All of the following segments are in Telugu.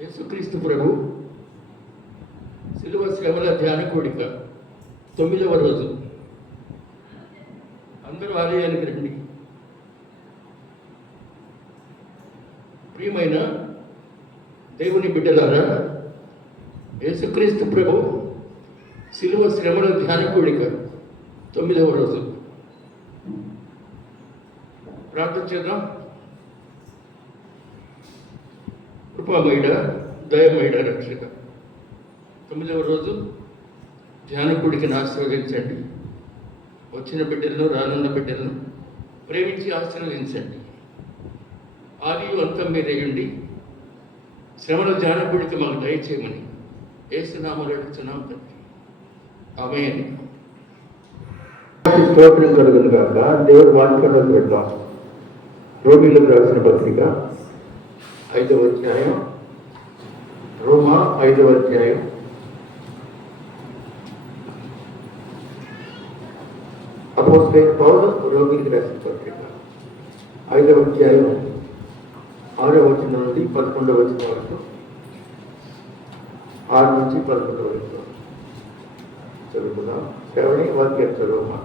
యేసుక్రీస్తు ప్రభు శిలువ శ్రమల ధ్యాన కూడిక 9వ రోజు. అందరూ ఆలయానికి రండి. ప్రియమైన దేవుని బిడ్డలారా, యేసుక్రీస్తు ప్రభు శిలువ శ్రమల ధ్యాన కూడిక 9వ రోజు. ప్రార్థన చేద్దాం. కృపామయుడ, దయమయుడ, రక్షక, 9వ రోజు ధ్యాన కూడికను ఆశీర్వదించండి. వచ్చిన బిడ్డలను, రానున్న బిడ్డలను ప్రేమించి ఆశీర్వదించండి. ఆది అంతం మీరేయండి. శ్రమల ధ్యాన కూడిక మాకు దయచేయమని యేసునామములో అడుగుచున్నాం తండ్రి. ఆమేన్. స్తోత్రం కలుగును గాక. దేవుడు వాక్యంలోకి వెళ్దాం. రోమీలకు రాసిన పత్రిక 5వ అధ్యాయం, రోమా 5వ అధ్యాయం, అపోస్తలుడైన పౌలు రోమీలకు రాసిన పత్రిక 5వ అధ్యాయం 6వ వచనం నుండి 11వ వచనం వరకు, 6 నుంచి 11 వరకు చదువుకుందాం. శ్రవణి వాక్యం చదువుమా.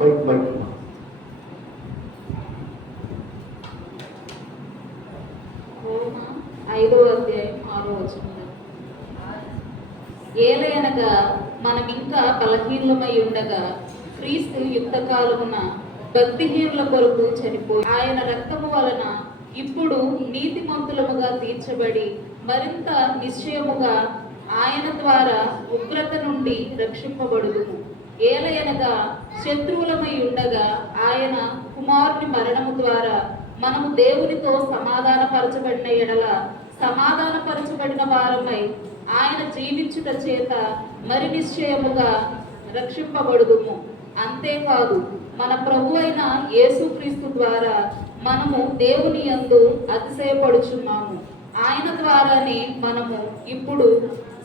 మైక్ మైక్ రోమా 5వ అధ్యాయం 6వ వచనం. ఏలయనగా మనమింకా బలహీనులమై ఉండగా క్రీస్తు యుక్తకాలమున భక్తిహీనుల కొరకు చనిపోయి ఆయన రక్తము వలన ఇప్పుడు నీతిమంతులముగా తీర్చబడి మరింత నిశ్చయముగా ఆయన ద్వారా ఉగ్రత నుండి రక్షింపబడుదుము. ఏలయనగా శత్రువులమై ఉండగా ఆయన కుమారుని మరణము ద్వారా మనము దేవునితో సమాధానపరచబడిన ఎడల సమాధానపరచబడిన వారమై ఆయన జీవించుట చేత మరి నిశ్చయముగా రక్షింపబడుదుము. అంతేకాదు, మన ప్రభు అయిన యేసుక్రీస్తు ద్వారా మనము దేవుని యందు అతిశయపడుచున్నాము. ఆయన ద్వారానే మనము ఇప్పుడు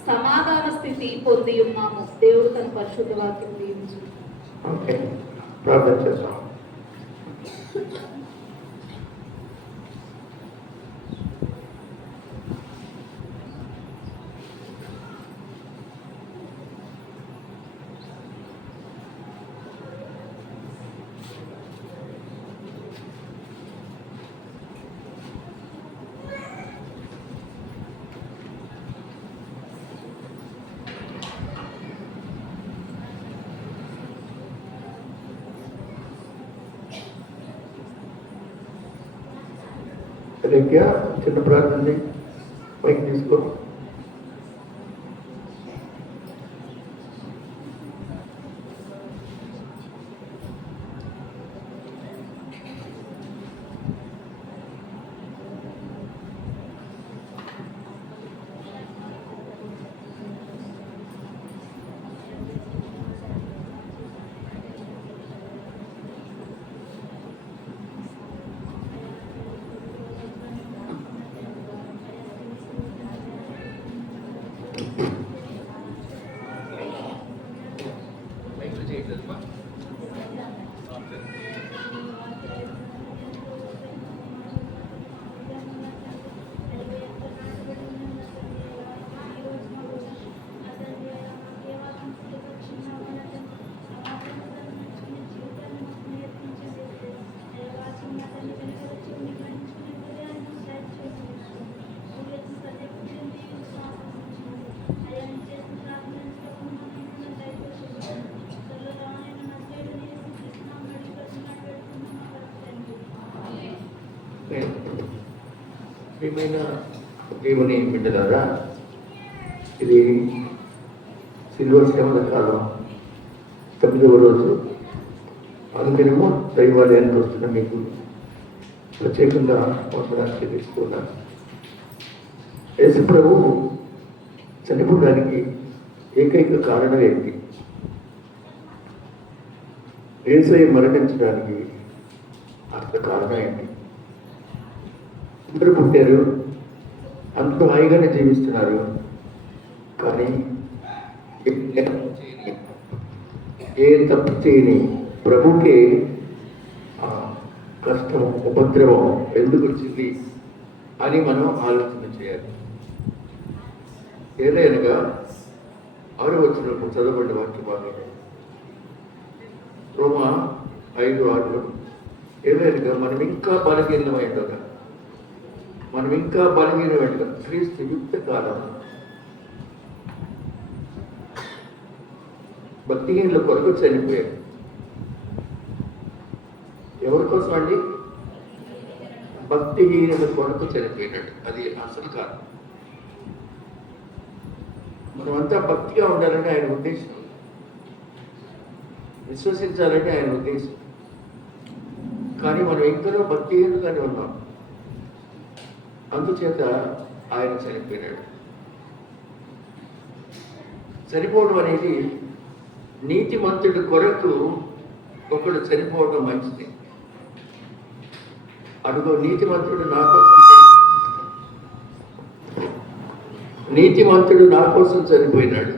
సమాధాన స్థితి పొంది ఉన్నాము. దేవుడు తన పరిశుద్ధ వాక్యం దీవించు. ప్రార్థన చేద్దాం. చిన్న ప్రార్థన పైకి తీసుకో. ప్రియమైన దేవుని బిడ్డలారా, ఇది శిలువ శ్రమల కాలం 9వ రోజు. అనుదినము దైవాలయానికి వస్తున్న మీకు ప్రత్యేకంగా వందనాలు చెల్లిస్తున్నాను. యేసు ప్రభు చనిపోవడానికి ఏకైక కారణం ఏంటి? యేసయ్య మరణించడానికి అంత కారణం ఏంటి? అందరూ పుట్టారు, అందరూ హాయిగానే జీవిస్తున్నారు, కానీ ఏ తప్పు చేయని ప్రభుకే కష్టం, ఉపద్రవం ఎందుకు వచ్చింది అని మనం ఆలోచన చేయాలి. ఏదైనగా 6వ వచనంలో చదవబడిన వాక్య భాగంలో రోమా 5:6 ఏదైనగా మనం ఇంకా బలహీనమైండగా క్రీస్తు యుక్త కాలం భక్తిహీనుల కొరకు చనిపోయాడు. ఎవరి కోసం అండి? భక్తిహీనుల కొరకు చనిపోయినాడు. అది అసలు కాదు. మనమంతా భక్తిగా ఉండాలని ఆయన ఉద్దేశం, విశ్వసించాలని ఆయన ఉద్దేశం. కానీ మనం ఇంకనూ భక్తిహీనులుగానే ఉన్నాం. అందుచేత ఆయన చనిపోయినాడు. చనిపోవడం అనేది నీతిమంతుడి కొరకు ఒకడు చనిపోవడం మంచిది. అడుగు నీతిమంతుడు నా కోసం చనిపోయినాడు,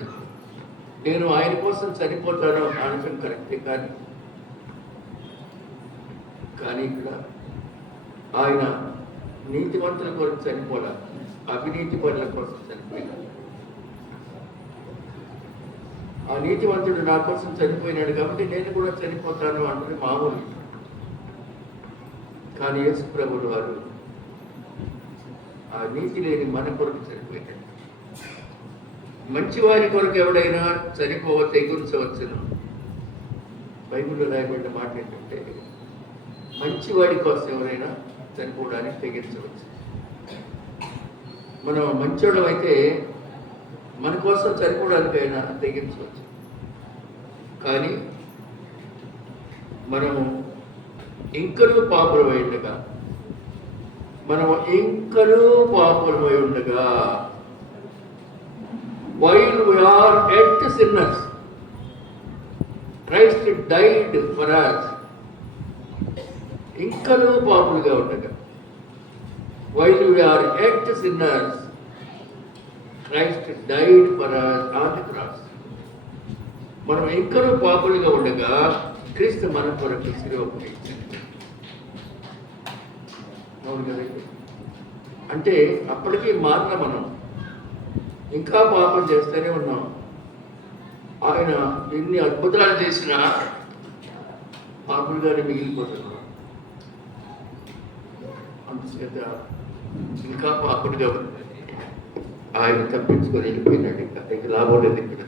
నేను ఆయన కోసం చనిపోతాను అనడం కరెక్టే. కానీ ఇక్కడ ఆయన నీతిమంతుల కొరకు చనిపోలే, అవినీతి పనుల కోసం చనిపోయినాడు. ఆ నీతివంతుడు నా కోసం చనిపోయినాడు కాబట్టి నేను కూడా చనిపోతాను అంటే మామూలు. కానీ యేసు ప్రభువుల వారు ఆ నీతి లేని మన కొరకు చనిపోయినాడు. మంచివారి కొరకు ఎవడైనా తెగించవచ్చును. బైబిల్లో రాయబడిన మాట ఏంటంటే మంచివాడి కోసం ఎవరైనా చనిపోవడానికి తెగించవచ్చు. మనం మంచోడం అయితే మన కోసం చనిపోవడానికైనా తెగించవచ్చు. కానీ మనము ఇంకనూ పాపులమై ఉండగా while we are yet sinners, Christ died for us. ఇంకనూ పాపులుగా ఉండగా, while we are yet sinners, Christ died for us on the cross. మనం ఇంకనూ పాపులుగా ఉండగా క్రీస్తు మన కొరకు శిలువ వహించాడు. అవును కదండి. అంటే అప్పటికీ మారిన మనం ఇంకా పాపం చేస్తూనే ఉన్నాం. ఆయన ఎన్ని అద్భుతాలు చేసినా పాపులుగానే మిగిలిపోతున్నాం. అందుచేత ఇంకా పాపులుగా ఆయన తప్పించుకొని వెళ్ళిపోయినాడు. ఇంకా లాభం లేదు ఇక్కడ.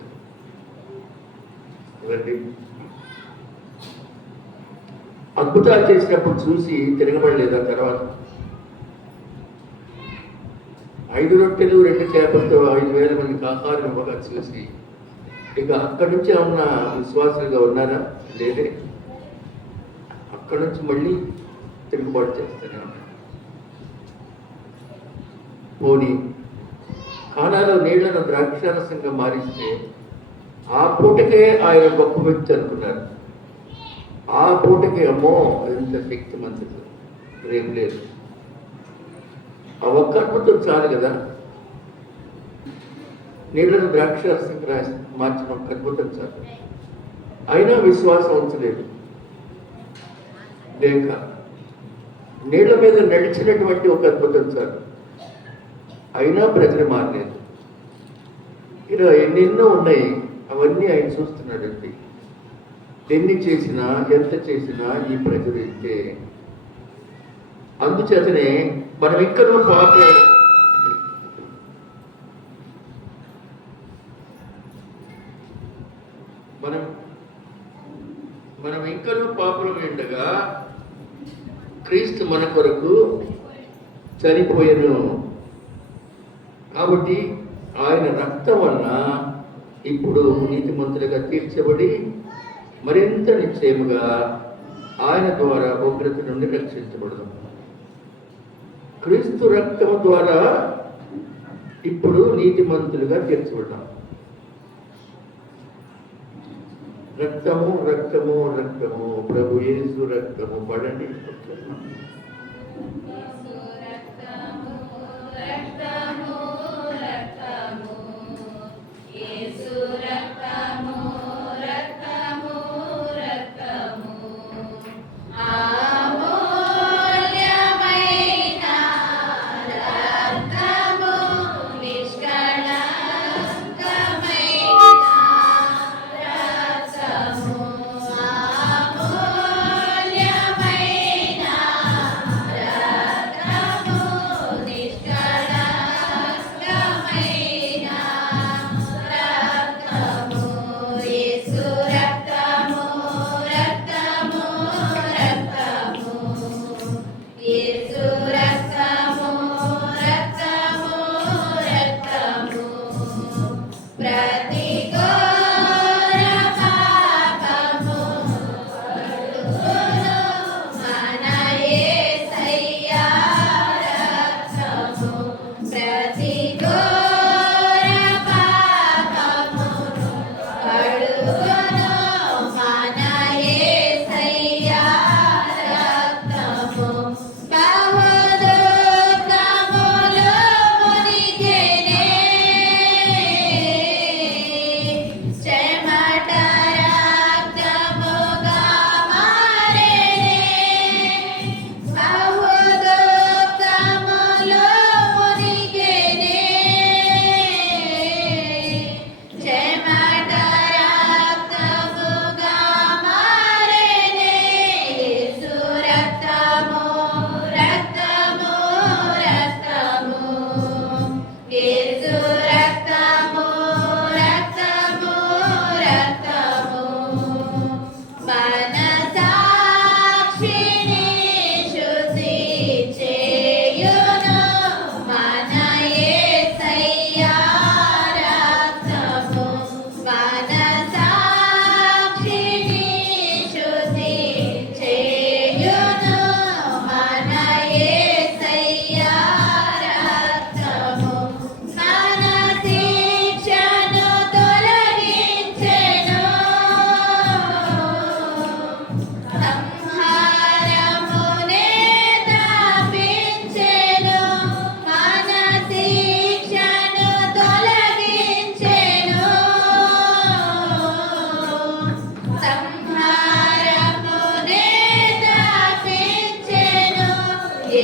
అద్భుతాలు చేసినప్పుడు చూసి తిరగబడలేదు. ఆ తర్వాత 5 రొట్టెలు 2 చేపలతో 5,000 మందికి ఆహారం ఇవ్వగా చూసి ఇక అక్కడి నుంచి ఏమన్నా విశ్వాసులుగా ఉన్నారా? లేదే. అక్కడి నుంచి మళ్ళీ తిరుగుబాటు చేస్తూనే ఉన్నారు. పోనీ కానాలో నీళ్లను ద్రాక్షారసంగా మారిస్తే ఆ పూటకే ఆయన గొప్ప వ్యక్తి అనుకున్నారు. ఆ పూటకే అమ్మో ఎంత శక్తిమంతుడు, ఏం లేదు. ఆ ఒక్క అద్భుతం చాలు కదా. నీళ్లను ద్రాక్షారసంగా మార్చిన ఒక్క అద్భుతం చాలు. అయినా విశ్వాసం ఉంచలేదు. లేక నీళ్ల మీద నడిచినటువంటి ఒక అద్భుతం చాలు. అయినా ప్రజలు మారలేదు. ఇలా ఎన్నెన్నో ఉన్నాయి. అవన్నీ ఆయన చూస్తున్నాడండి. ఎన్ని చేసినా ఎంత చేసినా ఈ ప్రజలు ఇంతే. అందుచేతనే మనం ఇంకనూ మనం ఇంకనూ పాపులమై ఉండగా క్రీస్తు మన కొరకు చనిపోయెను. కాబట్టి ఆయన రక్తం వలన ఇప్పుడు నీతిమంతులుగా తీర్చబడి మరింత నిశ్చయముగా ఆయన ద్వారా ఉగ్రత నుండి రక్షించబడదాం. క్రీస్తు రక్తము ద్వారా ఇప్పుడు నీతిమంతులుగా తీర్చబడ్డాం. రక్తము రక్తము రక్తము ప్రభు యేసు రక్తము పడండి.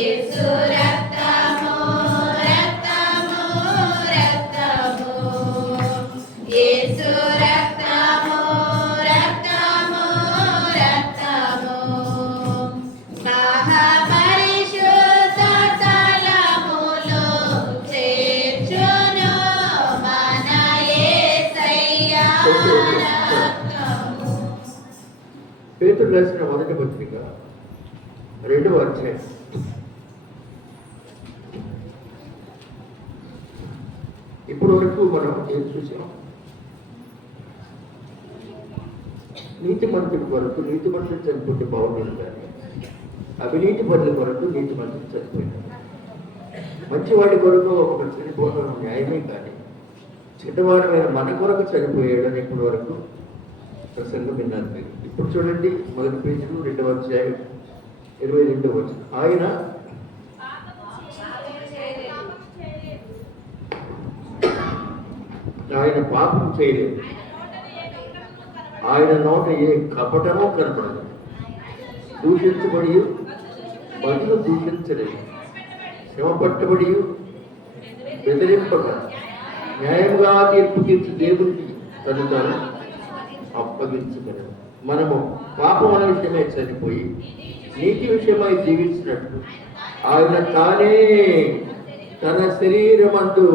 యేసు రక్తము రక్తము రక్తము యేసు రక్తము రక్తము రక్తము మహాపరిశుద్ధ స్థలములో చేర్చును మన యేసయ్య రక్తము. పేతురు రాసిన మొదటి పత్రిక 2వ అధ్యాయం. ఇప్పుడు వరకు మనం ఏం చూసాం? నీతిమంతుడి కొరకు నీతిమంతుడు చనిపోతే బాగుండదు, కానీ అవినీతి పనుల కొరకు నీతిమంతుడు చనిపోయినాడు. మంచివాడి కొరకు ఒకరు చనిపోవడం న్యాయమే, కానీ చెడ్డవాడమైన మన కొరకు చనిపోయాడని ఇప్పటి వరకు ప్రసంగం విన్నాను మీరు. ఇప్పుడు చూడండి, మొదటి పేజీలో 2వ అధ్యాయం 22వ వచనం. ఆయన పాపం చేయలేదు, ఆయన నోట ఏ కపటమో కనపడదు, దూషించబడి బదులు దూషించలేదు, శ్రమ పట్టబడి బెదిరింపక న్యాయంగా తీర్పు తీర్చి దేవుడికి తను తాను అప్పగించగలరు. మనము పాపం అనే విషయమై చనిపోయి నీతి విషయమై జీవించినట్లు ఆయన తానే తన శరీరమందు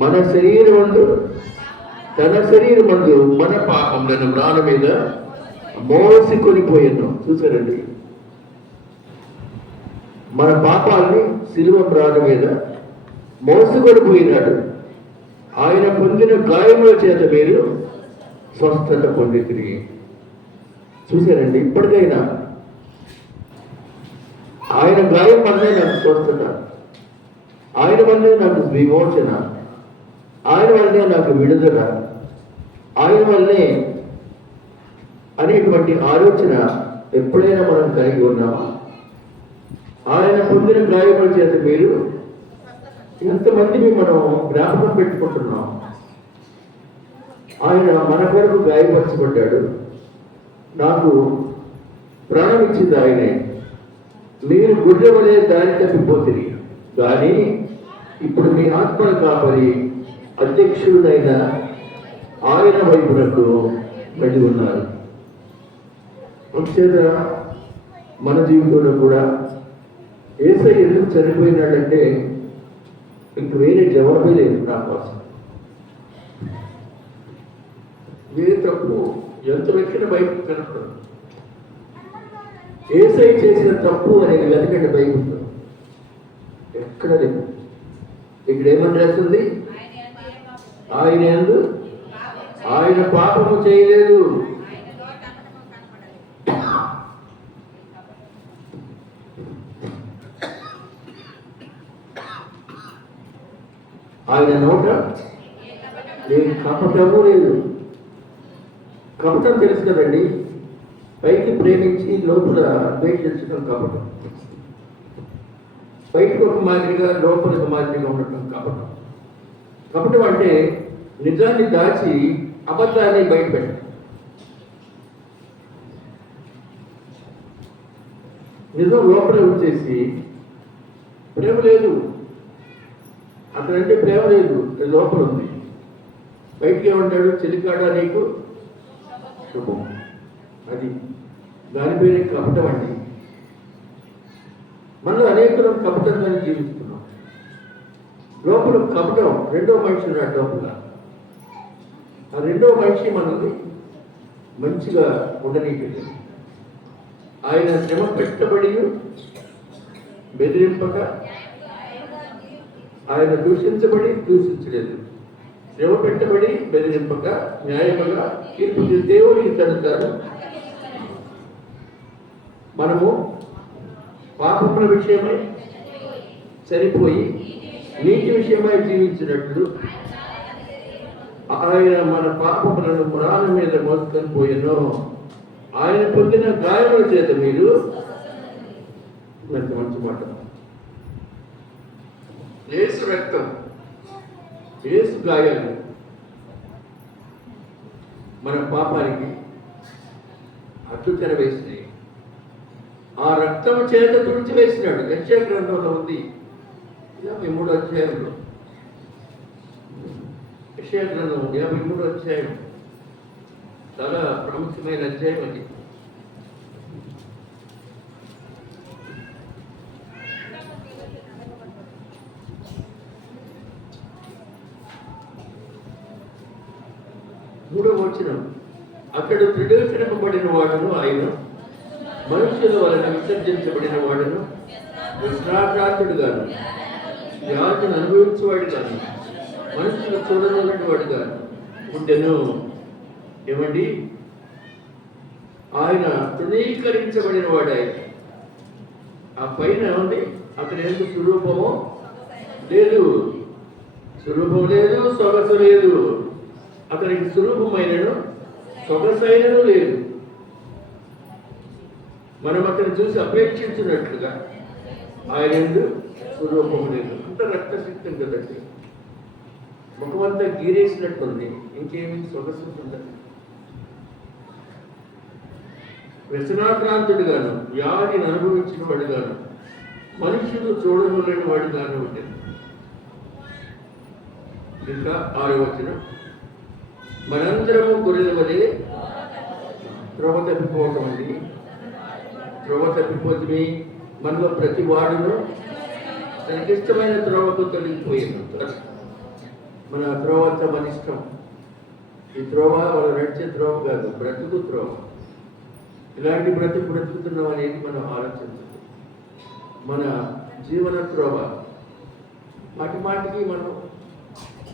మన శరీరమందు తన శరీరమందు మన పాపములను మ్రాల మీద మోసుకొనిపోయాను. చూసారండి, మన పాపాలని సిలువ మ్రాల మీద మోసుకొని పోయినాడు. ఆయన పొందిన గాయముల చేత మీరు స్వస్థత పొంది తిరిగి. చూశారండి, ఇప్పటికైనా ఆయన గాయం వల్లే నాకు స్వస్థత, ఆయన వల్లే నాకు విమోచన, ఆయన వల్లే నాకు విడుదల, ఆయన వల్లే అనేటువంటి ఆలోచన ఎప్పుడైనా మనం కలిగి ఉన్నామా? ఆయన పొందిన గాయముల చేత మీరు ఎంతమందిని మనం జ్ఞాపకం పెట్టుకుంటున్నాం? ఆయన మన కొరకు గాయపరచబడ్డాడు, నాకు ప్రాణం ఇచ్చింది ఆయనే. మీరు గుడ్ల వలె దారి తప్పిపోతుంది, కానీ ఇప్పుడు మీ ఆత్మల కాపరి అధ్యక్షుడైన ఆయన వైపునకు వెళ్ళి ఉన్నారు. వచ్చేద మన జీవితంలో కూడా యేసయ్య ఎందుకు చనిపోయినాడంటే ఇంక వేరే జవాబే లేదు నా కోసం. వేరే తప్పు ఎంత వెతికిన బైబిల్ కనపడదు. యేసయ్య చేసిన తప్పు అనేది వెతకండి బైబిల్లో, ఎక్కడ లేదు. ఇక్కడ ఏమని రాస్తుంది? ఆయన పాపము చేయలేదు. ఆయన నోట ఏ కపటము లేదు. కపటం తెలుసు కదండి, పైకి ప్రేమించి లోపల ద్వేషించడం కపటం. బయటకు ఒక మాదిరిగా లోపల ఒక మాదిరిగా ఉండటం కపటం. కపటం అంటే నిజాన్ని దాచి అబద్ధాన్ని బయటపెట్టడం. నిజం లోపల వచ్చేసి ప్రేమ లేదు, అతనంటే ప్రేమ లేదు, లోపల ఉంది. బయటికి ఏమంటాడు? చెలికాడా నీకు శుభం. అది దాని పేరే కపటం అండి. మనలో అనేకలు కపటంగా జీవిస్తున్నాం. లోపల కపటం, రెండో మనిషి ఉన్నాడు లోపల. ఆ రెండో మనిషి మనల్ని మంచిగా ఉండనీయలేదు. ఆయన శ్రమ పెట్టబడి బెదిరింపక, ఆయన దూషించబడి దూషించలేదు, శ్రమ పెట్టబడి బెదిరింపక న్యాయముగా తీర్పు దేవుడికి తను మనము పాపముల విషయమై చనిపోయి నీతి విషయమై జీవించినట్లు ఆయన మన పాపములను మ్రాల మీద మోసుకొని పోయెను. ఆయన పొందిన గాయముల చేత మీరు మంచి మాట. యేసు రక్తం, యేసు గాయాలు మన పాపానికి పట్టు తెర వేసినాయి. ఆ రక్తం చేత తుడిచి వేసినాడు. యెషయా గ్రంథంలో ఉంది 53వ అధ్యాయంలో. యెషయా గ్రంథం 53వ అధ్యాయం చాలా ప్రాముఖ్యమైన అధ్యాయం అది. మూడవ వచనం, అతడు తృణీకరింపబడిన వాడును, ఆయన మనుషుల వలన విసర్జించబడిన వాడును, విశ్రాంతుడుగాను, వ్యాధిని అనుభవించేవాడు గాను, మనుషులు చూడనటువంటి వాడు గాను ఉండెను. ఏమండి, ఆయన తృణీకరించబడిన వాడు. ఆయన ఆ పైన ఏమండి, అతని ఎందుకు స్వరూపము లేదు, స్వరూపం లేదు, సొగసు లేదు. అతనికి స్వరూపమైనను సొగసైనను లేదు. మనం అతను చూసి అపేక్షించినట్లుగా ఆయన ఎందుకు స్వరూపము లేదు. అంత రక్తసిక్తం కదండి, ముఖమంతా గీరేసినట్టుంది, ఇంకేమి సొగసు ఉందండి. వ్యసనాక్రాంతుడుగాను, వ్యాధిని అనుభవించిన వాడుగాను, మనుషులు చూడలేని వాడుగాను ఉండేది. ఇంకా 6వ వచనం, మనందరము గొర్రెల వలె త్రోవ తప్పిపోవటం అండి. త్రోవ తప్పిపోతుంది. మనలో ప్రతి వాడును తనకిష్టమైన త్రోవకు తొలగిపోయాను. మన త్రోవ అంతా మన ఇష్టం. ఈ త్రోవ వాళ్ళు నడిచే త్రోవ కాదు, బ్రతుకు త్రోవ. ఇలాంటి బ్రతుకుతున్నాం అనేది మనం ఆలోచించాలి. మన జీవన త్రోవ మాటి మాటికి మనం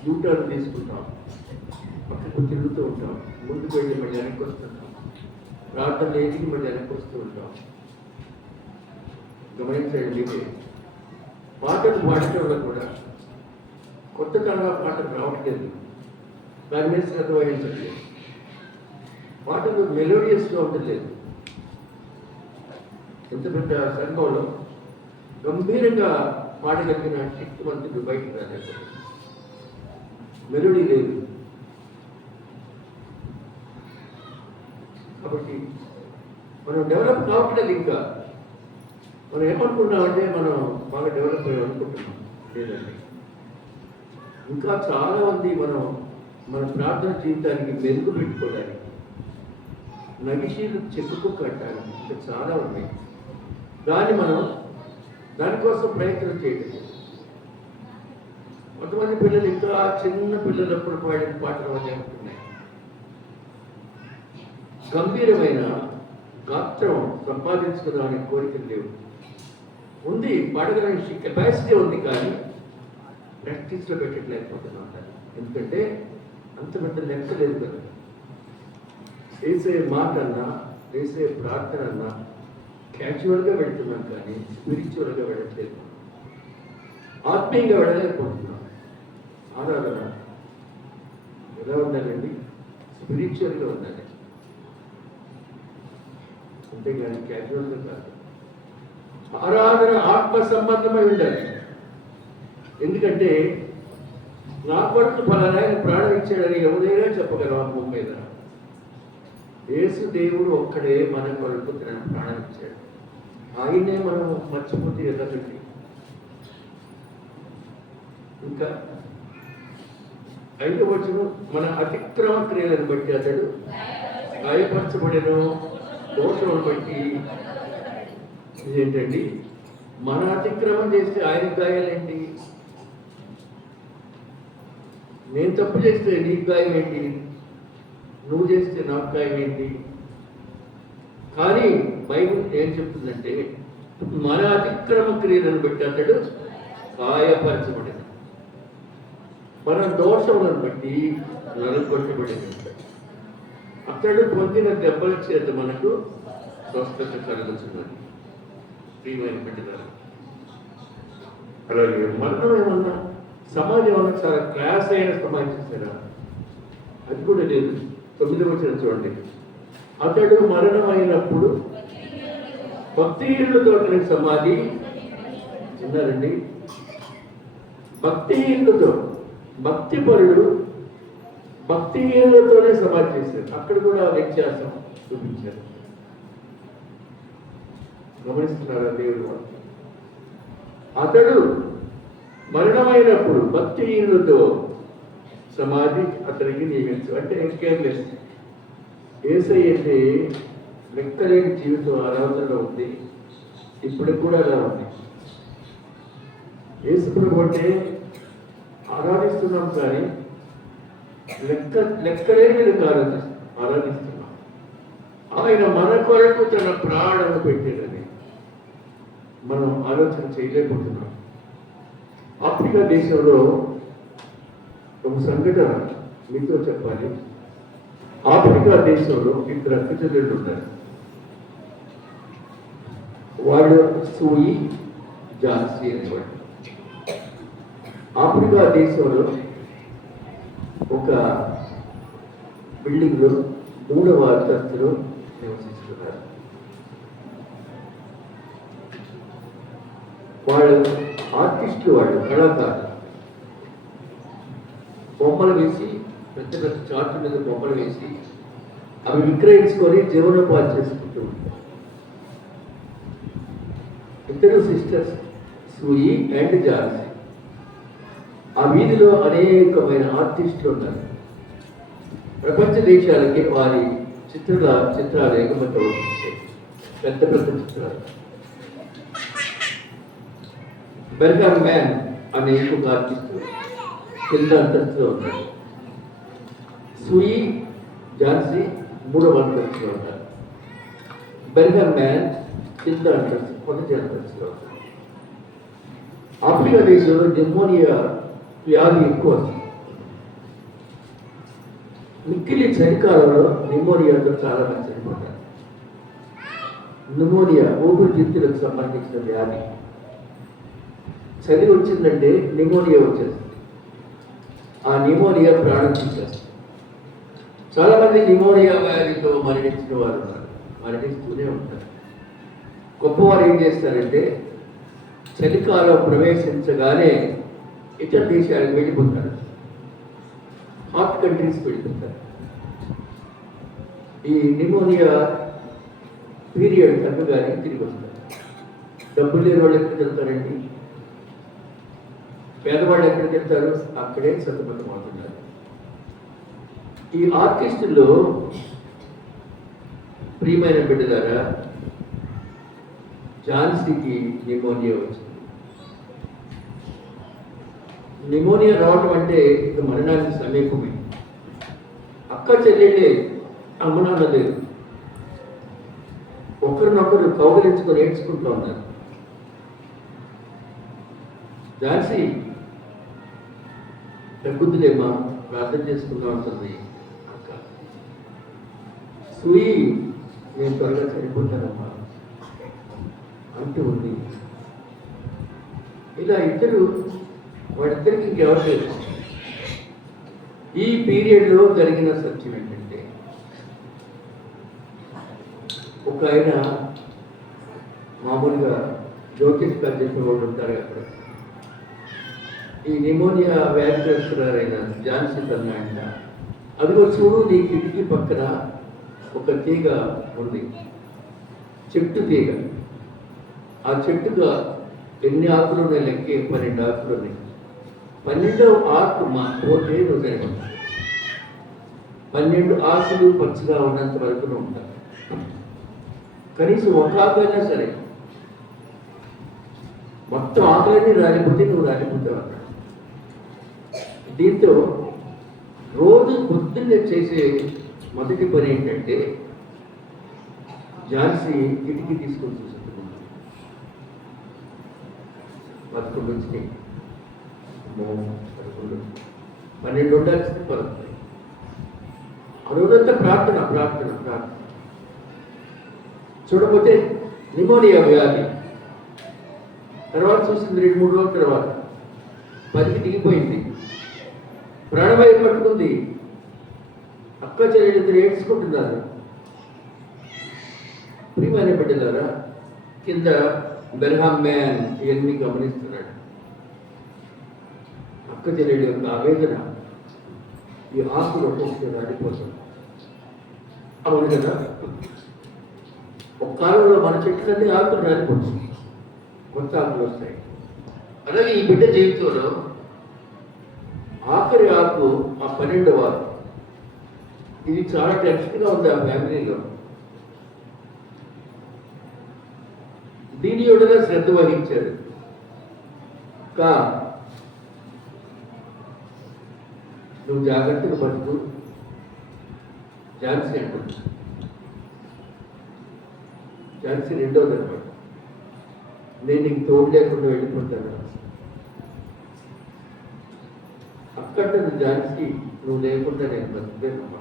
యూటర్న్ తీసుకుంటాం, పక్కకు తిరుగుతూ ఉంటాం, ముందుకు వెళ్ళి మళ్ళీ వెనక్కి వస్తుంటాం, ప్రార్థన ఎదిగి మళ్ళీ వెనక్కి వస్తూ ఉంటాం. గమనించండి, పాటలు పాడటంలో కూడా కొత్త తరహా పాటలు రావట్లేదు, దాని మీద శ్రద్ధ వహించట్లేదు. పాటలు మెలోడియస్గా ఉండలేదు. ఎంత పెద్ద సంఘంలో గంభీరంగా పాడగలిగిన శక్తివంతుడు బయటకు రాలేదు, మెలోడీ లేదు. కాబట్టి మనం డెవలప్ కావట్లేదు. ఇంకా మనం ఏమనుకున్నామంటే మనం బాగా డెవలప్ అయ్యాం అనుకుంటున్నాం. లేదండి, ఇంకా చాలా మంది మన ప్రార్థన జీవితానికి మెరుగు పెట్టుకోవడానికి, నగిషీలు చెక్కుకు కట్టాలి, ఇంకా చాలా ఉన్నాయి. దానికోసం ప్రయత్నం చేయలేదు. కొంతమంది పిల్లలు ఇంకా చిన్న పిల్లలప్పుడు పాడిన పాటలు అన్నీ ఉంటున్నాయి. గంభీరమైన గాత్రం సంపాదించుకోవడానికి కోరికలు లేవు. ఉంది, పాడగలని కెపాసిటీ ఉంది, కానీ ప్రాక్టీస్లో పెట్టట్లేకపోతున్నాం. ఎందుకంటే అంత పెద్ద లెక్క లేదు కదా. వేసే మాట అన్నా, వేసే ప్రార్థన అన్నా క్యాజువల్గా వెళుతున్నాం, కానీ స్పిరిచువల్గా వెళ్ళట్లేదు. ఆత్మీయంగా వెళ్ళలేకపోతున్నాం. ఆరాధన ఎలా ఉండాలండి? స్పిరిచువల్గా ఉండాలి, అంతేగాని క్యాజువల్గా కాదు. ఆరాధన ఆత్మ సంబంధమై ఉండాలి. ఎందుకంటే నా కొరకు ఫలానా ప్రాణం ఇచ్చాడని ఎవరైనా చెప్పగలవా? భూమి మీద యేసు దేవుడు ఒక్కడే మన కొరకు తన ప్రాణం ఇచ్చాడు. ఆయనే మనం మర్చిపోతే ఎలాగండి? ఇంకా 5వ వచనం, మన అతిక్రమ క్రియలను బట్టి అతడు గాయపరచబడెను, దోషములను బట్టి. ఇదేంటండి? మన అతిక్రమం చేస్తే ఆయన గాయాలేంటి? నేను తప్పు చేస్తే నీకు గాయం ఏంటి? నువ్వు చేస్తే నాకు గాయం ఏంటి? కానీ బైబిల్ ఏం చెప్తుందంటే, మన అతిక్రమ క్రియలను బట్టి అతడు గాయపరచబడిన, మన దోషములను బట్టి నలుగొట్టబడిన. అతడు పొందిన దెబ్బల చేత మనకు స్వస్థత కలుగుతున్నది. ప్రియమైన బిడ్డలారా, అలాగే మరణం ఏమన్నా సమాజం ఏమన్నా చాలా క్లాస్ అయిన సమాజం చేశారా? అది కూడా లేదు. 9వ వచనం చూడండి, అతడు మరణమైనప్పుడు భక్తిహీనులతో సమాధి చిన్నారండి. భక్తిహీనులతో, భక్తి పరులు భక్తిహీనులతోనే సమాధి చేశారు. అక్కడ కూడా వ్యత్యాసం చూపించారు. గమనిస్తున్నారా దేవుడు వాక్యం? అతడు మరణమైనప్పుడు భక్తిహీనులతో సమాధి అతనికి నియమించు. అంటే కేర్లెస్. యేసయ్య అంటే లెక్కలేని జీవితం ఆరాధనలో ఉంది, ఇప్పుడు కూడా అలా ఉంది. యేసుప్రభు అంటే ఆరాధిస్తున్నాం కానీ లెక్కలేని ఆరాధిస్తున్నాం. ఆయన మన కొరకు తన ప్రాణం పెట్టాడని మనం ఆలోచన చేయలేకపోతున్నాం. ఆఫ్రికా దేశంలో ఒక సంఘటన మీతో చెప్పాలి. ఆఫ్రికా దేశంలో ఇద్దరు అక్కచెల్లెళ్ళు ఉన్నారు. వాళ్ళు సూయి, ఝాన్సీ అనేవాడు. ఆఫ్రికా దేశంలో ఒక బిల్డింగ్లో 3వ అంతస్తులో నివసిస్తున్నారు. వాళ్ళు ఆర్టిస్టులు, వాళ్ళు కళాకారులు. బొమ్మలు వేసి, పెద్ద పెద్ద చార్ట్ మీద బొమ్మలు వేసి అవి విక్రయించుకొని జీవనోపాధి చేసుకుంటూ ఉంటారు. ఇద్దరు సిస్టర్స్, సూయి అండ్ ఝాన్సీ. ఆ వీధిలో అనేకమైన ఆర్టిస్టులు ఉన్నారు. ప్రపంచ దేశాలకి వారి చిత్రాలు ఎగుమతి అవుతుంది. పెద్ద పెద్ద చిత్రాలు. బెర్గామ్ మ్యాన్ అనే ఇంకొక ఆర్టిస్టు కింద అంతస్తులో ఉన్నాడు. సూయి, ఝాన్సీ 3వ అంతస్తులో ఉన్నారు. బెర్గామ్ మ్యాన్ కింద అంతస్తు, మొదటి అంతస్తులో ఉన్నారు. ఆఫ్రికా దేశంలో న్యూమోనియా వ్యాధి ఎక్కువ. మిక్కిలి చలికాలంలో న్యూమోనియాతో చాలా మంది చనిపోతారు. న్యూమోనియా ఊపిరితిత్తులకు సంబంధించిన వ్యాధి. చలి వచ్చిందంటే న్యూమోనియా వచ్చేస్తుంది. ఆ న్యూమోనియా ప్రాణం తీసేస్తుంది. చాలామంది న్యూమోనియా వ్యాధితో మరణించిన వారు ఉన్నారు, మరణిస్తూనే ఉంటారు. గొప్పవారు ఏం చేస్తారంటే చలికాలం ప్రవేశించగానే ఇతర దేశాలకు వెళ్ళిపోతారు, హాట్ కంట్రీస్కి వెళ్ళిపోతారు. ఈ న్యూమోనియా పీరియడ్ తగ్గగానే తిరిగి వస్తారు. డబ్బులు లేని వాళ్ళు ఎక్కడికి వెళ్తారండి? పేదవాళ్ళు ఎక్కడికి వెళ్తారు? అక్కడే సతమతం అవుతున్నారు. ఈ ఆర్టిస్టుల్లో ప్రియమైన బిడ్డ ద్వారా ఝాన్సీకి న్యూమోనియా వచ్చింది. న్యూమోనియా రావడం అంటే ఇక మరణానికి సమీపమే. అక్క చెల్లెళ్ళే, అమ్మనాన్న లేదు. ఒకరినొకరు కౌగిలించుకొని నేర్చుకుంటూ ఉన్నారు. ఝాన్సీ తగ్గుద్దులేమ్మా, ప్రార్థన చేసుకుందాం అంటుంది అక్క. సూయి, నేను త్వరగా చనిపోతానమ్మా అంటూ ఉంది. ఇలా ఇద్దరు, వాళ్ళిద్దరికి ఇంకెవరు లేదు. ఈ పీరియడ్లో జరిగిన సత్యం ఏంటంటే, ఒక ఆయన మామూలుగా జ్యోతిష్ గారు చెప్పిన వాళ్ళు ఉంటారు అక్కడ. ఈ న్యూమోనియా వ్యాధిగ్రస్తురారైన ఝాన్సీ అన్నాయంట, అదిగో చూడు నీ కిటికీ పక్కన ఒక తీగ ఉంది, చెట్టు తీగ. ఆ చెట్టుగా ఎన్ని ఆకులు ఉన్నాయి లెక్కే, 12 ఆకులు ఉన్నాయి. 12వ ఆకు మా పోతే నువ్వు చనిపోతావు. 12 ఆకులు పచ్చిగా ఉన్నంత వరకు ఉంటావు. కనీసం ఒక ఆకు అయినా సరే, మొత్తం ఆకులన్నీ రాలిపోతే నువ్వు రాలిపోతావు అన్నాడు. దీంతో రోజు పొద్దున్నే చేసే మొదటి పని ఏంటంటే, ఝాన్సీ కిటికీ తీసుకొని చూసుకుంటున్నాడు. 11 వచ్చినాయి, 12 ఉండాల్సింది 11. ఆ రోజంతా ప్రార్థన ప్రార్థన ప్రార్థన. చూడకపోతే న్యూమోనియా వ్యాధి. తర్వాత చూసింది 2-3 రోజుల తర్వాత 10కి దిగిపోయింది. ప్రాణభయం పట్టుకుంది. అక్క చెల్లెలిద్దరు ఏడ్చుకుంటున్నారు. ప్రియమైన బిడ్డలారా, కింద బెర్హామ్ మ్యాన్ ఇవన్నీ గమనిస్తున్నాడు. అక్క చెల్లెలి యొక్క ఆవేదన, ఈ ఆకులు ఒక్కొక్కటి రాలిపోతుంది. అవును కదా, ఒక్క కాలంలో మన చెట్లన్నీ ఆకులు రాలిపోతుంది, కొత్త ఆకులు వస్తాయి. అలాగే ఈ బిడ్డ జీవితంలో ఆఖరి ఆకు ఆ 12వ ఆకు. ఇది చాలా టెన్షన్గా ఉంది ఆ ఫ్యామిలీలో. దీని యొడన శ్రద్ధ వహించాడు. కా నువ్వు జాగ్రత్తగా బతుకు ఝాన్సీ అంటుంది. ఝాన్సీ రెండోది అనమాట. నేను నీకు తోడు లేకుండా వెళ్ళిపోతాను. అక్కడంటుంది ఝాన్సీ, నువ్వు లేకుండా నేను బతుకులేనమ్మా.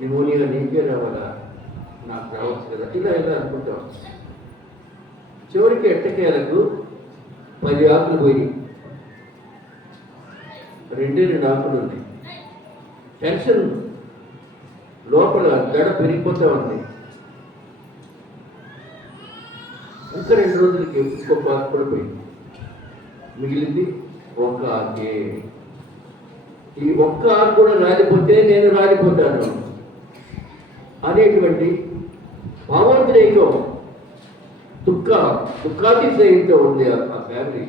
నిమోనియా నీకే రావాలా, నాకు రావచ్చు కదా, ఇలా ఇలా అనుకుంటాం. చివరికి ఎట్టకేలకు 10 ఆకులు పోయి 2 ఆకులు ఉన్నాయి. టెన్షన్ లోపల గడ పెరిగిపోతా ఉంది. ఇంకా 2 రోజులకి ఇంకొక ఆకు కూడా పోయింది. మిగిలింది ఒక ఆకే. ఈ ఒక్క ఆకు కూడా రాలిపోతే నేను రాలిపోతాను అనేటువంటి భావోద్రేకం దుఃఖాతిశయంతో ఉంది ఆ ఫ్యామిలీ.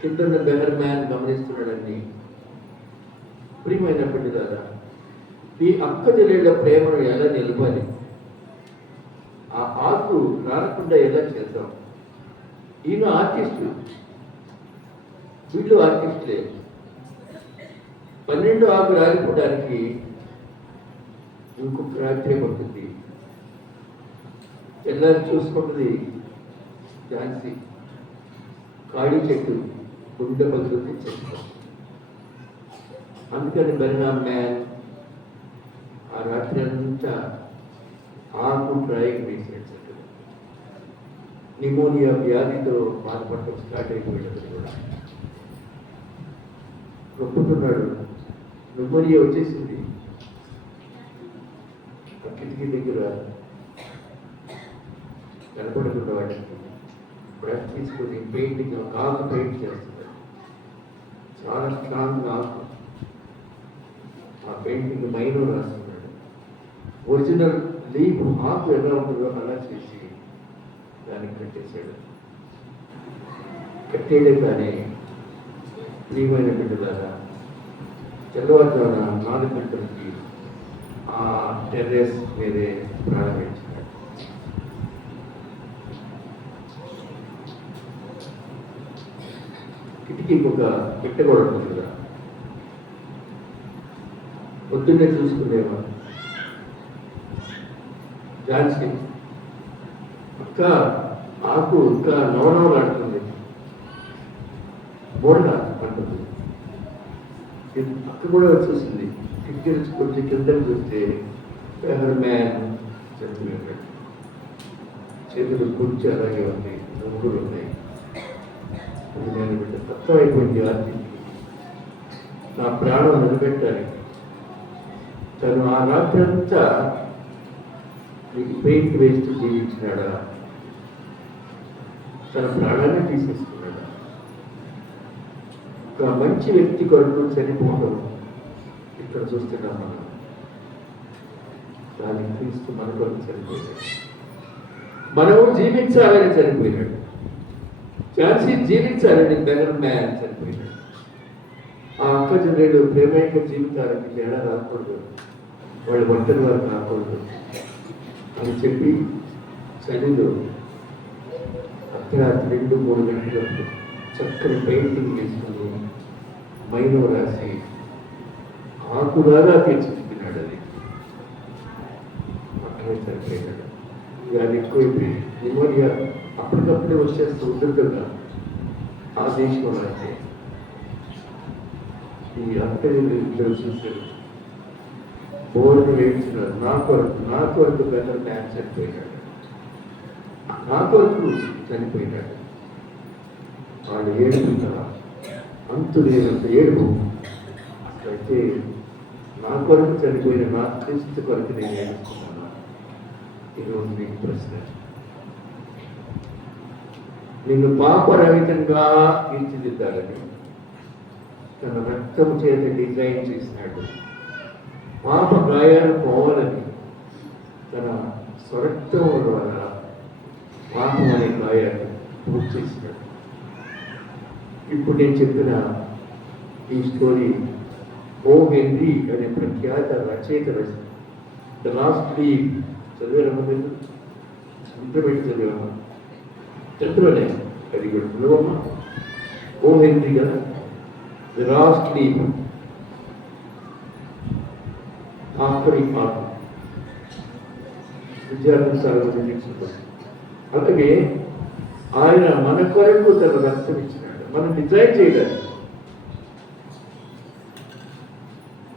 కింద బెహర్ మ్యాన్ గమనిస్తున్నాడండి. ప్రియమైన బిడ్డలారా, ఈ అక్క చెల్లెళ్ళ ప్రేమను ఎలా నిలపాలి, ఆ ఆకు రాకుండా ఎలా చేద్దాం. ఈయన ఆర్టిస్టు, వీళ్ళు ఆర్టిస్టులే. 12 ఆకు రాలిపోవడానికి ఇంకొక రాత్రి పడుతుంది. తెల్లారి చూసుకుంటుంది ఝాన్సీ, ఖాళీ చెట్టు గుండె పగులుతుంది చెట్టు. అందుకని బెర్నామ్ మ్యాన్ ఆ రాత్రి అంతా ఆకు డ్రాయింగ్ వేసినట్టు. నిమోనియా వ్యాధితో బాధపడటం స్టార్ట్ అయిపోయినది కూడా. ఒప్పుకున్నాడు, నిమోనియా వచ్చేసింది. ఆ కిటికీ దగ్గర కనపడకుండా వాడికి బ్రష్ తీసుకొని పెయింటింగ్ ఆకు పెయింట్ చేస్తున్నాడు. చాలా స్ట్రాంగ్ ఆకు. ఆ పెయింటింగ్ మైనో రాస్తున్నాడు. ఒరిజినల్ లీఫ్ ఆకు ఎలా ఉంటుందో అలా చేసి దానికి కట్టేశాడు. కట్టేయడం కానీ ప్రియమైన బిడ్డలారా, తెల్లవారుజామున 4 గంటలకి ఆ టెర్రస్ మీదే ప్రారంభించాడు. కిటికీకి ఒక పిట్ట కూడా ఉంటుంది కదా, పొద్దున్నే చూసుకునేవాడు. ఝాన్సీ, అక్క ఆకు ఇంకా నవనవలాడుతుంది, బోర్డా అంటుంది. అక్క కూడా చూసింది. కిటికీ నుంచి కొంచెం కిందకి చూస్తే బెహర్ మ్యాన్ చనిపోయాడు. చేతులు కుర్చీ అలాగే ఉంది, నవ్వులు ఉన్నాయి. నేను బిడ్డ తత్వం అయిపోయింది. ఆర్తి నా ప్రాణం నిలబెట్టాలి. తను ఆ రాత్రి అంతా నీకు పెయింట్ వేస్తూ జీవించినాడా, తన ప్రాణాన్ని తీసేసుకున్నాడా? ఒక మంచి వ్యక్తి కొరకు చనిపోవడం ఇక్కడ చూస్తున్నాం మనం. దానికి క్రీస్తు మన కొరకు చనిపోయాడు. మనము జీవించాలని చనిపోయినాడు. ఝాన్సీ జీవించాలని బెహర్ మ్యాన్ చనిపోయినాడు. ఆ అక్క చెల్లెళ్ళు ప్రేమైక జీవితాలకి తేడా రాకూడదు, వాళ్ళు ఒంటరి వారు రాకూడదు అని చెప్పి చలిలో అర్ధరాత్రి 2-3 గంటలకు చక్కని పెయింటింగ్ వేసుకుని మైనో రాసి ఆకులాగా తీర్చిదిద్దినాడు. అది అక్కడే చనిపోయినాడు. ఇవాళ ఎక్కువైపోయింది. నిమోనియా అప్పటికప్పుడే వచ్చేస్తూ ఉంటుందా ఆ దేశంలో. అయితే ఈ అక్కలు చూశారు, బోర్డు వేయించినారు. నా కొరకు బెటర్ మ్యాన్ చనిపోయినాడు, నా కొరకు చనిపోయినాడు. వాళ్ళు ఏడుకుంటారా, అంతు లేనంత ఏడుపు. అయితే నా కొరకు చనిపోయిన నా క్రీస్తు కొరకు నేను ఏడుస్తున్నాను. ఈరోజు మీకు ప్రశ్న, నిన్ను పాపరహితంగా తీర్చిదిద్దాలని తన రక్తం చేత డిజైన్ చేసినాడు. పాప గాయాలు పోవాలని తన స్వరక్తం ద్వారా పాపం అనే గాయాన్ని పూర్తి చేసినాడు. ఇప్పుడు నేను చెప్పిన ఈ స్టోరీ ఓ హెన్రీ అనే ప్రఖ్యాత రచయిత రాసిన ద లాస్ట్ లీవ్ చదివారమ్మా మీరు? ఇంటర్మీడియట్ చదివామా? చదువులోనే అది కూడా చదువమ్మా. ఓ హెన్రీ కదా, ద లాస్ట్ లీవ్, ఆఖరి పాఠం విద్యార్థులు సాగుతుంది. అలాగే ఆయన మన కొరకు తన రక్తం ఇచ్చినాడు, మనం డిజైన్ చేయడానికి.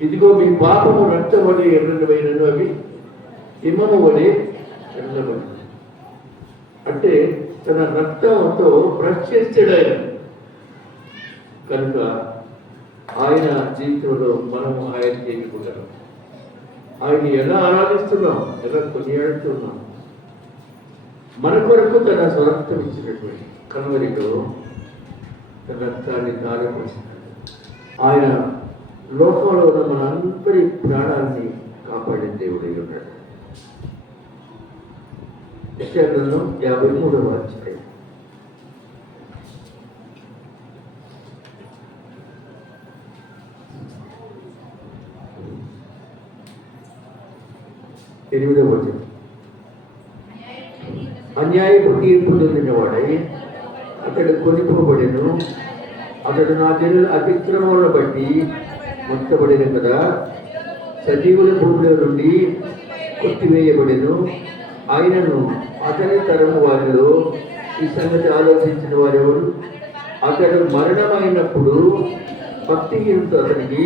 ఇదిగో మీ పాపము రక్తం వలె ఎర్రనివైనను, అవి హిమము వలె ఎర్రబడి. అంటే తన రక్తంతో బ్రష్ చేస్తాడు ఆయన. కనుక ఆయన జీవితంలో మనము ఆయన చేయకూడదు. ఆయన ఎలా ఆరాధిస్తున్నాం, ఎలా కొనియాడుతున్నాం. మన కొరకు తన స్వరక్తం ఇచ్చినటువంటి కల్వరిలో తన రక్తాన్ని తారపోసినాడు. ఆయన లోకంలో ఉన్న మన అందరి ప్రాణాన్ని కాపాడే దేవుడై ఉన్నాడు. యెషయా గ్రంథం 53వ అధ్యాయం 8వ వచనం. అన్యాయపు తీర్పు పొందినవాడై అతడు కొనిపోబడెను, అతడు నా జనుల అతిక్రమములను బట్టి మొత్తబడిన కదా, సజీవుల భూమిలో నుండి కొట్టివేయబడెను. ఆయనను అతని తరము వారిలో ఈ సంగతి ఆలోచించిన వారెవరు? అతడు మరణమైనప్పుడు భక్తిహీనుడు అతనికి.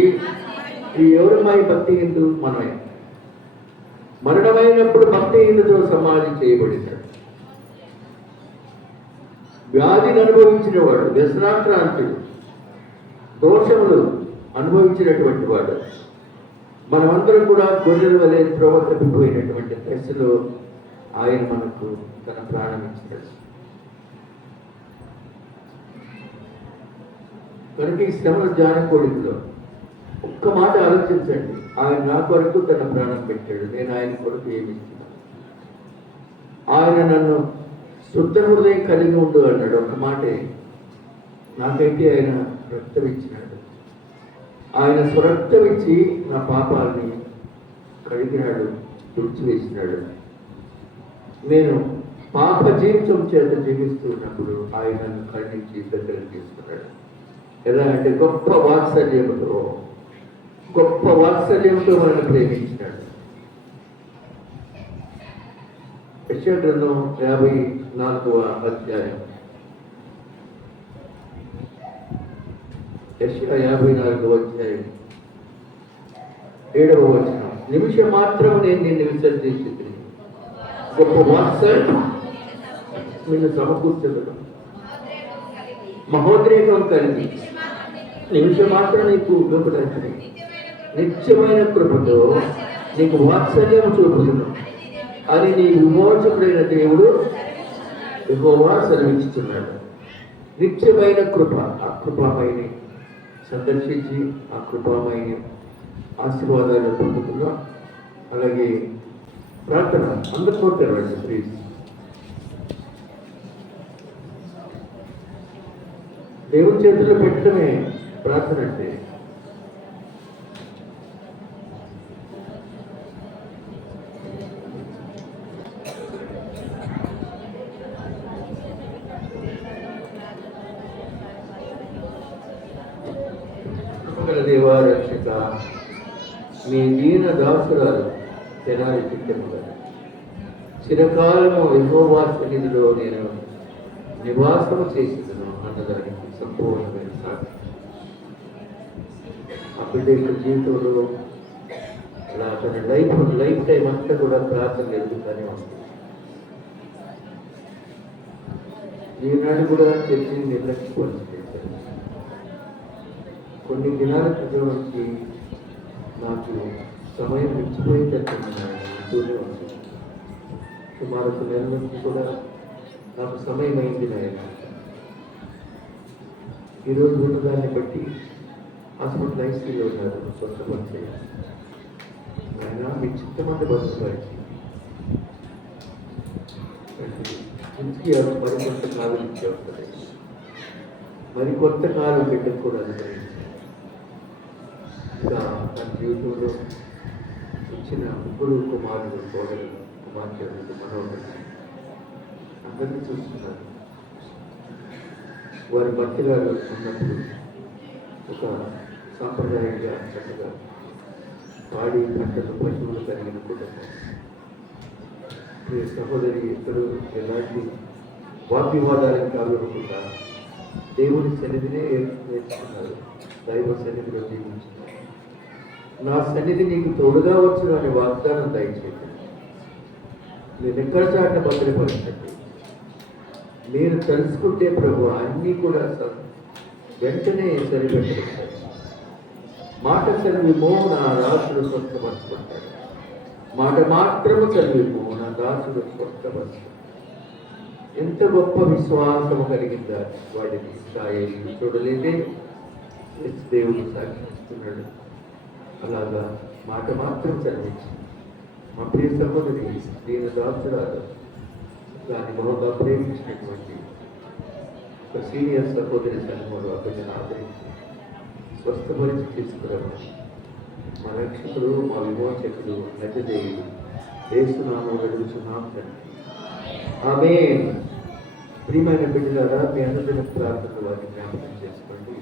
ఈ ఎవరమై భక్తిహీనుడు? మనమే. మరణమైనప్పుడు భక్తిహీనులతో సమాధి చేయబడినాడు. వ్యాధిని అనుభవించిన వాడు, వ్యసనాక్రాంతుడు, దోషములు అనుభవించినటువంటి వాడు. మనమందరం కూడా గొర్రెల వలె త్రోవ తప్పిపోయినటువంటి దశలో ఆయన మనకు తన ప్రాణం ఇచ్చినాడు. కనుక ఈ శ్రమల జానకోడిలో ఒక్క మాట ఆలోచించండి. ఆయన నా కొరకు తన ప్రాణం పెట్టాడు, నేను ఆయన కొరకు ఏమి ఇస్తున్నాను. ఆయన నన్ను శుద్ధ హృదయం కలిగి ఉండు అన్నాడు. ఒక మాటే. నాకైతే ఆయన రక్తం ఇచ్చినాడు. ఆయన స్వరక్తం ఇచ్చి నా పాపాలని కడిగినాడు, తుడిచివేసినాడు. నేను పాప జీవితం చేత జీవిస్తున్నప్పుడు ఆయన నన్ను ఖండించి దగ్గరకు తీసుకున్నాడు. ఎలా అంటే గొప్ప వాత్సల్యంతో మనల్ని ప్రేమించినాడు. యెషయా గ్రంథం 54వ అధ్యాయం యెషయా 54వ అధ్యాయం 7వ వచనం. నిమిషం మాత్రం నేను నిన్ను విసర్జించింది, గొప్ప వాత్సల్యం నిన్ను సమకూర్చదు, మహోద్రేకం కలిగి నిమిషం మాత్రం నీకు లోపడానికి నిత్యమైన కృపతో నీకు వాత్సల్యం చూపుతున్నాను అని నీ విమోచకుడైన దేవుడు యెహోవా సెలవిస్తున్నాడు. నిత్యమైన కృప, ఆ కృపామయిని సందర్శించి ఆ కృపామయిని ఆశీర్వాదాలు పొందుతున్నాం. అలాగే ప్రార్థన అందరు కోరుతారు ప్లీజ్. దేవుని చేతుల్లో పెట్టడమే ప్రార్థన అంటే. దేవా రక్షక, మీ దీన దాసురాలు తెనాలి చిత్తము గారు చిరకాలము యెహోవా సన్నిధిలో నేను నివాసము చేసేదను అన్నదానికి సంపూర్ణమైన సాక్షి. ఆ బిడ్డ యొక్క జీవితంలో అలా తన లైఫ్ టైం అంతా కూడా ప్రార్థన జరుగుతూనే ఉంది. ఈనాడు కూడా చర్చని నిర్లక్ష్యపరిచి కొన్ని దినాల క్రితం నుంచి నాకు సమయం మించిపోయేటట్టు ఉంది. సుమారు ఒక నెల నుంచి కూడా నాకు సమయం అయింది నాయన. ఈరోజు ఉన్నదాన్ని బట్టి హాస్పిటల్ ఐసీలో ఉన్నారు, స్వస్థపరిచేయాలి. ఆయన మీ చిత్తమంది బస్సు బిడ్డకి మరి కొంతకాలం ఇచ్చే ఉంటుంది, మరి కొంతకాలం బిడ్డకు కూడా అనుగ్రహించారు. ఇంకా తన జీవితంలో ఇచ్చిన ముగ్గురు కుమారుడు సోదరులు కుమార్తెలు మనోహరు అందరినీ చూస్తున్నారు. వారి భర్త గారు ఉన్నప్పుడు ఒక సాంప్రదాయంగా చక్కగా పాడి పంటలు పశువులు కలిగిన కుటుంబం. ఈ సహోదరి ఇద్దరు ఎలాంటి వాగ్వివాదాలకు కాలువకుండా దేవుని సన్నిధినే నేర్చుకున్నారు, దైవ సన్నిధిలో జీవించున్నారు. నా సన్నిధి నీకు తోడుగా వచ్చు అనే వాగ్దానం దయచేయండి. నేను ఎక్కడ చాటిన భద్రపరచండి. మీరు తెలుసుకుంటే ప్రభు అన్నీ కూడా వెంటనే సరిపెట్టుకుంటారు. మాట చదివిమో నా దాసుడు స్వస్థపరచుకుంటాడు. మాట మాత్రము చదివిమో నా దాసుడు స్వస్థపరచుకుంటాడు. ఎంత గొప్ప విశ్వాసము కలిగిందా వాడిని ఇశ్రాయేలు చూడలేదే దేవుడు సాక్షిస్తున్నాడు. అలాగా మాట మాత్రం చదివించి మా ప్రియ సహోదరి దీని దాసురాలు దాన్ని బహుగా ప్రేమించినటువంటి ఒక సీనియర్ సహోదరి సన్నిధిలో అతన్ని ఆదరించి స్వస్థపరిచి తీసుకురావాలి. మా రక్షకుడు మా విమోచకుడు నజదేవుడు యేసునామములో అడుగుచున్నాం తండ్రి, ఆమేన్. ప్రియమైన బిడ్డలారా, మీ అనుదిన ప్రార్థనలు వారిని జ్ఞాపకం చేసుకోండి.